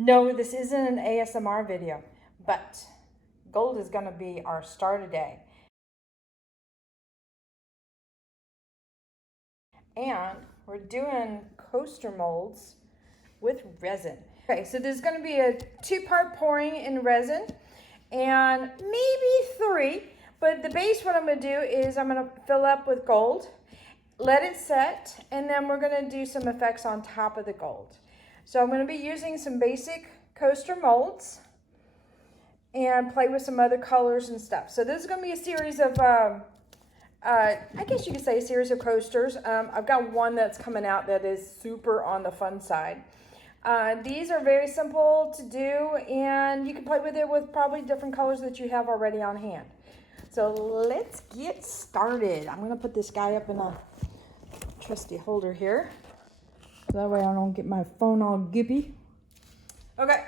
No, this isn't an ASMR video, but gold is going to be our star today. And we're doing coaster molds with resin. Okay, so there's going to be a 2-part pouring in resin and maybe 3, but the base what I'm going to do is I'm going to fill up with gold, let it set, and then we're going to do some effects on top of the gold. So I'm going to be using some basic coaster molds and play with some other colors and stuff. So this is going to be a series of, I guess you could say a series of coasters. I've got one that's coming out that is super on the fun side. These are very simple to do, and you can play with it with probably different colors that you have already on hand. So let's get started. I'm going to put this guy up in a trusty holder here. That way I don't get my phone all gippy. Okay,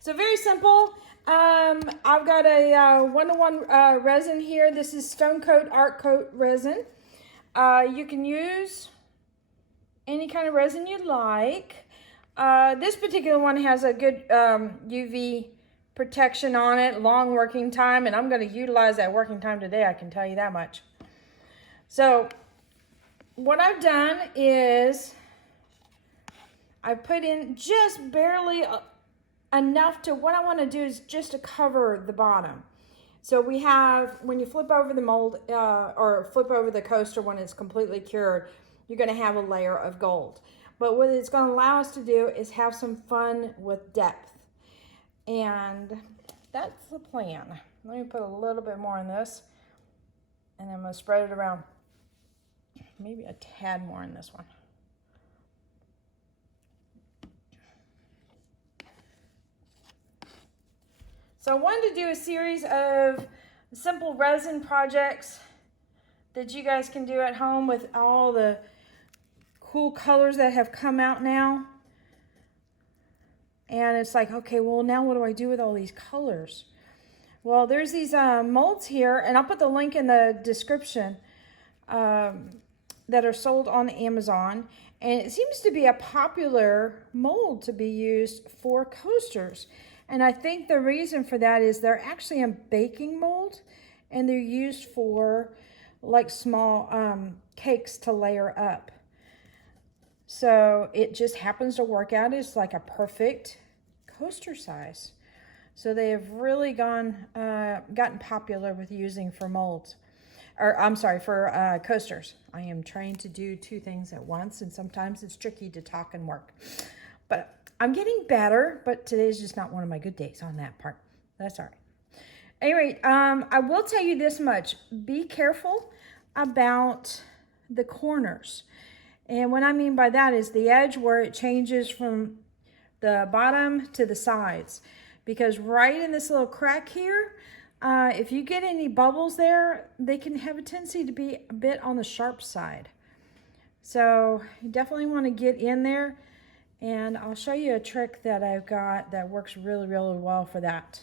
so very simple. I've got a 1-to-1 resin here. This is Stone Coat Art Coat resin. You can use any kind of resin you like. This particular one has a good UV protection on it, long working time, and I'm going to utilize that working time today, I can tell you that much. So what I've done is I put in just barely enough to, what I want to do is just to cover the bottom. So we have, when you flip over the mold or flip over the coaster when it's completely cured, you're going to have a layer of gold. But what it's going to allow us to do is have some fun with depth. And that's the plan. Let me put a little bit more in this, and I'm going to spread it around. Maybe a tad more in this one. So I wanted to do a series of simple resin projects that you guys can do at home with all the cool colors that have come out now. And it's like, okay, well, now what do I do with all these colors? Well, there's these molds here, and I'll put the link in the description, that are sold on Amazon. And it seems to be a popular mold to be used for coasters. And I think the reason for that is they're actually a baking mold, and they're used for like small cakes to layer up. So it just happens to work out as like a perfect coaster size. So they have really gotten popular with using for molds, or I'm sorry, for coasters. I am trying to do 2 things at once, and sometimes it's tricky to talk and work. But I'm getting better, but today's just not one of my good days on that part. That's all right. Anyway, I will tell you this much. Be careful about the corners. And what I mean by that is the edge where it changes from the bottom to the sides. Because right in this little crack here, if you get any bubbles there, they can have a tendency to be a bit on the sharp side. So you definitely want to get in there. And I'll show you a trick that I've got that works really, really well for that.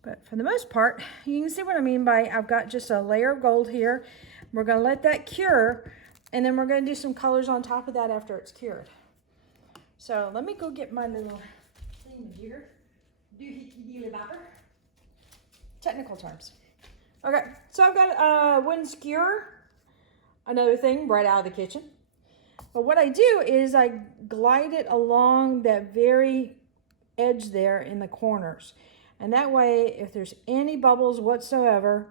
But for the most part, you can see what I mean by I've got just a layer of gold here. We're going to let that cure, and then we're going to do some colors on top of that after it's cured. So let me go get my little thingamajigger. Doohickey-dealy-bopper. Technical terms. Okay, so I've got a wooden skewer, another thing right out of the kitchen. But what I do is I glide it along that very edge there in the corners. And that way, if there's any bubbles whatsoever,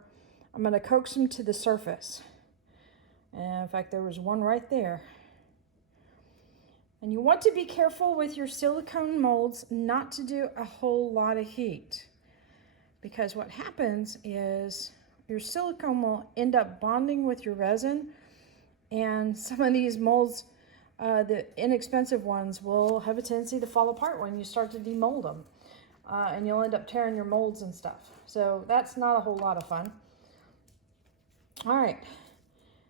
I'm going to coax them to the surface. And in fact, there was one right there. And you want to be careful with your silicone molds not to do a whole lot of heat. Because what happens is your silicone will end up bonding with your resin. And some of these molds, the inexpensive ones, will have a tendency to fall apart when you start to demold them. And you'll end up tearing your molds and stuff. So that's not a whole lot of fun. All right.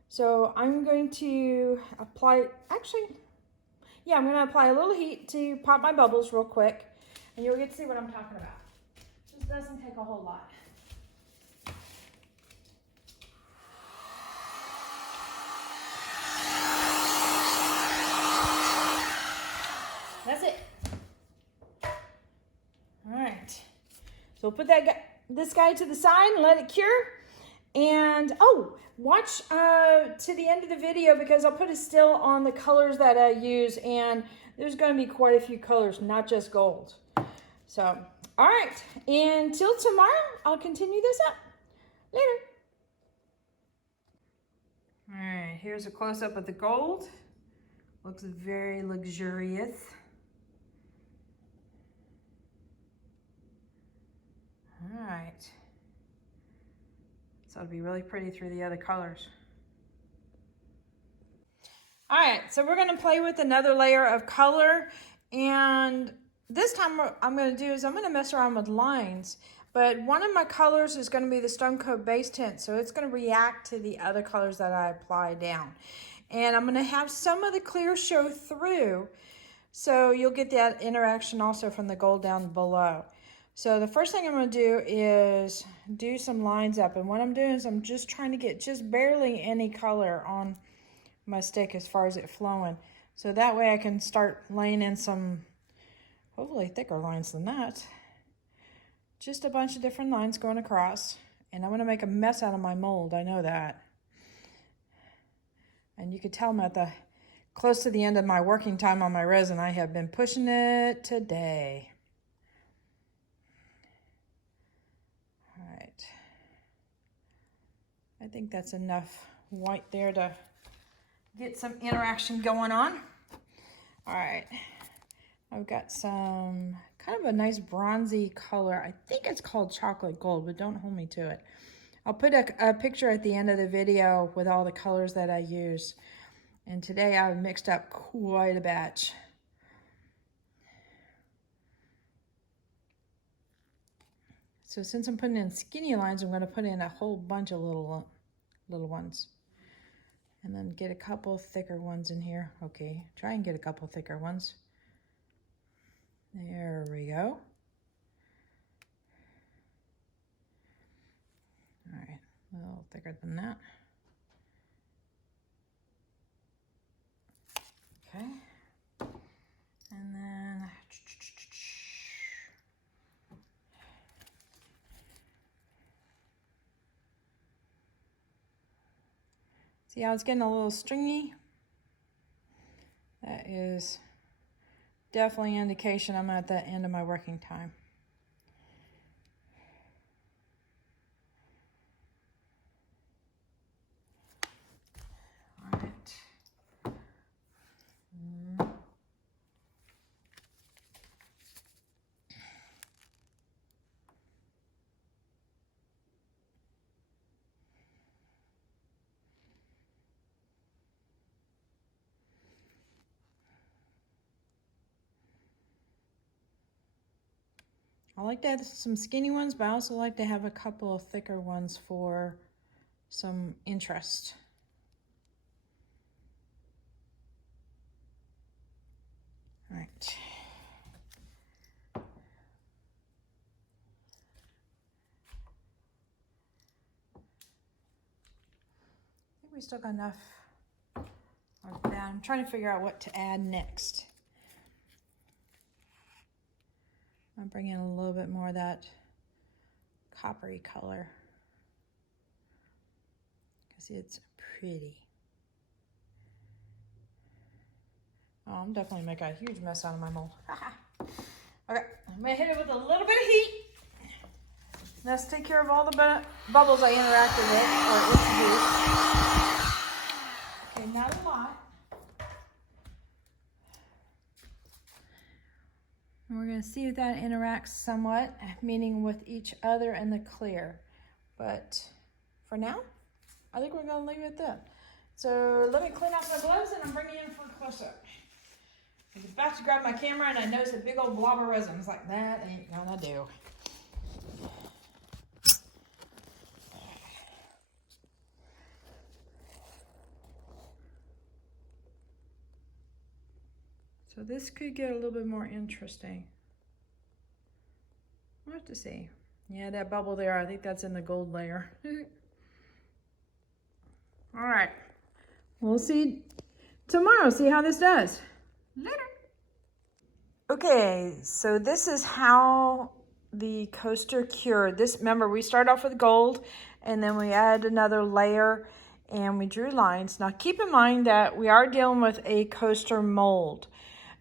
So I'm going to apply, I'm going to apply a little heat to pop my bubbles real quick. And you'll get to see what I'm talking about. This doesn't take a whole lot. That's it. All right, so we'll put this guy to the side and let it cure. And oh, watch to the end of the video, because I'll put a still on the colors that I use, and there's going to be quite a few colors, not just gold. So, all right, until tomorrow, I'll continue this up. Later. All right, here's a close-up of the gold. Looks very luxurious. All right. So it'll be really pretty through the other colors. All right, so we're gonna play with another layer of color, and this time what I'm gonna do is I'm gonna mess around with lines, but one of my colors is gonna be the Stone Coat Base Tint, so it's gonna react to the other colors that I apply down. And I'm gonna have some of the clear show through, so you'll get that interaction also from the gold down below. So the first thing I'm going to do is do some lines up, and what I'm doing is I'm just trying to get just barely any color on my stick as far as it flowing. So that way I can start laying in some, hopefully thicker lines than that. Just a bunch of different lines going across, and I'm going to make a mess out of my mold, I know that. And you can tell I'm at the close to the end of my working time on my resin. I have been pushing it today. I think that's enough white there to get some interaction going on. All right, I've got some kind of a nice bronzy color. I think it's called chocolate gold, but don't hold me to it. I'll put a picture at the end of the video with all the colors that I use. And today I've mixed up quite a batch. So since I'm putting in skinny lines, I'm going to put in a whole bunch of little ones. And then get a couple thicker ones in here. Okay, try and get a couple thicker ones. There we go. All right, a little thicker than that. Okay. And then see how it's getting a little stringy? That is definitely an indication I'm at the end of my working time. All right. I like to have some skinny ones, but I also like to have a couple of thicker ones for some interest. All right. I think we still got enough of that. I'm trying to figure out what to add next. I'm bringing in a little bit more of that coppery color because it's pretty. Oh, I'm definitely making a huge mess out of my mold. Okay, I'm gonna hit it with a little bit of heat. Let's take care of all the bubbles I interacted with or introduced. Okay, not a lot. And we're going to see if that interacts somewhat, meaning with each other and the clear. But for now, I think we're going to leave it there. So let me clean off my gloves and I'm bringing in for a close-up. I was about to grab my camera and I noticed a big old blob of resin. I was like, that ain't gonna do. So this could get a little bit more interesting. We'll have to see. Yeah, that bubble there, I think that's in the gold layer. All right, we'll see tomorrow, see how this does. Later. Okay, so this is how the coaster cured. This, remember, we start off with gold and then we add another layer and we drew lines. Now keep in mind that we are dealing with a coaster mold.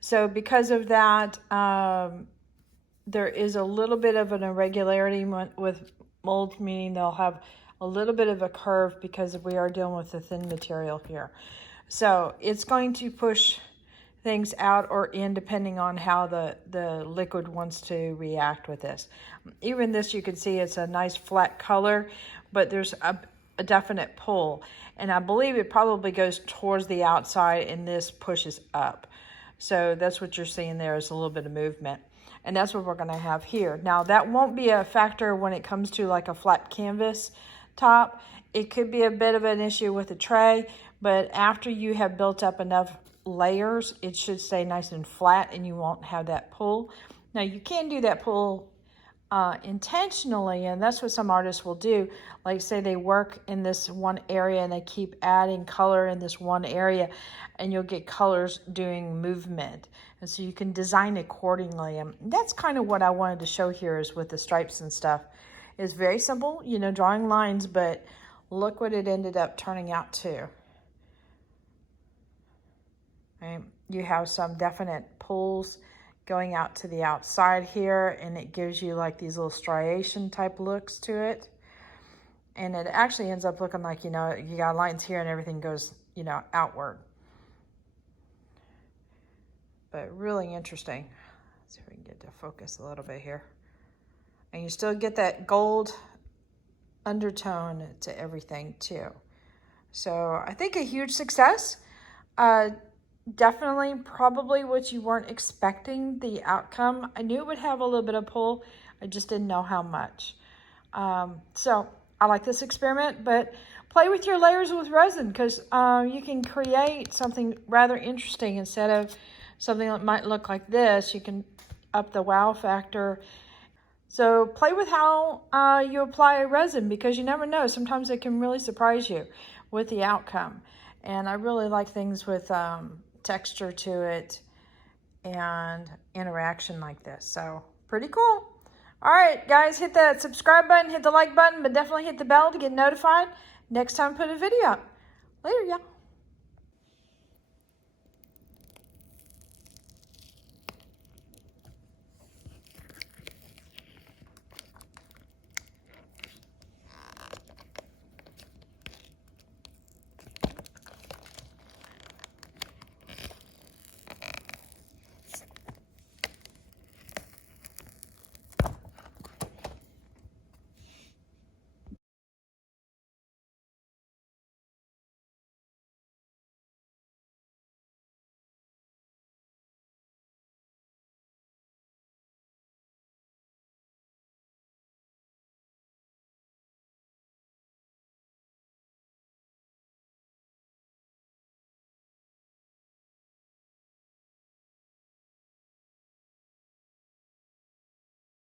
So because of that, there is a little bit of an irregularity with molds, meaning they'll have a little bit of a curve because we are dealing with a thin material here. So it's going to push things out or in depending on how the liquid wants to react with this. Even this, you can see it's a nice flat color, but there's a definite pull. And I believe it probably goes towards the outside and this pushes up. So that's what you're seeing there is a little bit of movement. And that's what we're going to have here. Now that won't be a factor when it comes to like a flat canvas top. It could be a bit of an issue with the tray, but after you have built up enough layers, it should stay nice and flat and you won't have that pull. Now you can do that pull intentionally, and that's what some artists will do. Like say they work in this one area and they keep adding color in this one area, and you'll get colors doing movement. And so you can design accordingly. And that's kind of what I wanted to show here is with the stripes and stuff. It's very simple, you know, drawing lines, but look what it ended up turning out to. Right? You have some definite pulls going out to the outside here, and it gives you like these little striation type looks to it. And it actually ends up looking like, you know, you got lines here and everything goes, you know, outward. But really interesting. Let's see if we can get to focus a little bit here. And you still get that gold undertone to everything too. So I think a huge success. Definitely probably what you weren't expecting the outcome. I knew it would have a little bit of pull. I just didn't know how much. So I like this experiment, but play with your layers with resin because you can create something rather interesting instead of something that might look like this. You can up the wow factor. So play with how you apply resin because you never know. Sometimes it can really surprise you with the outcome. And I really like things with texture to it and interaction like this. So pretty cool. All right, guys, hit that subscribe button, hit the like button, but definitely hit the bell to get notified next time I put a video up. Later, y'all.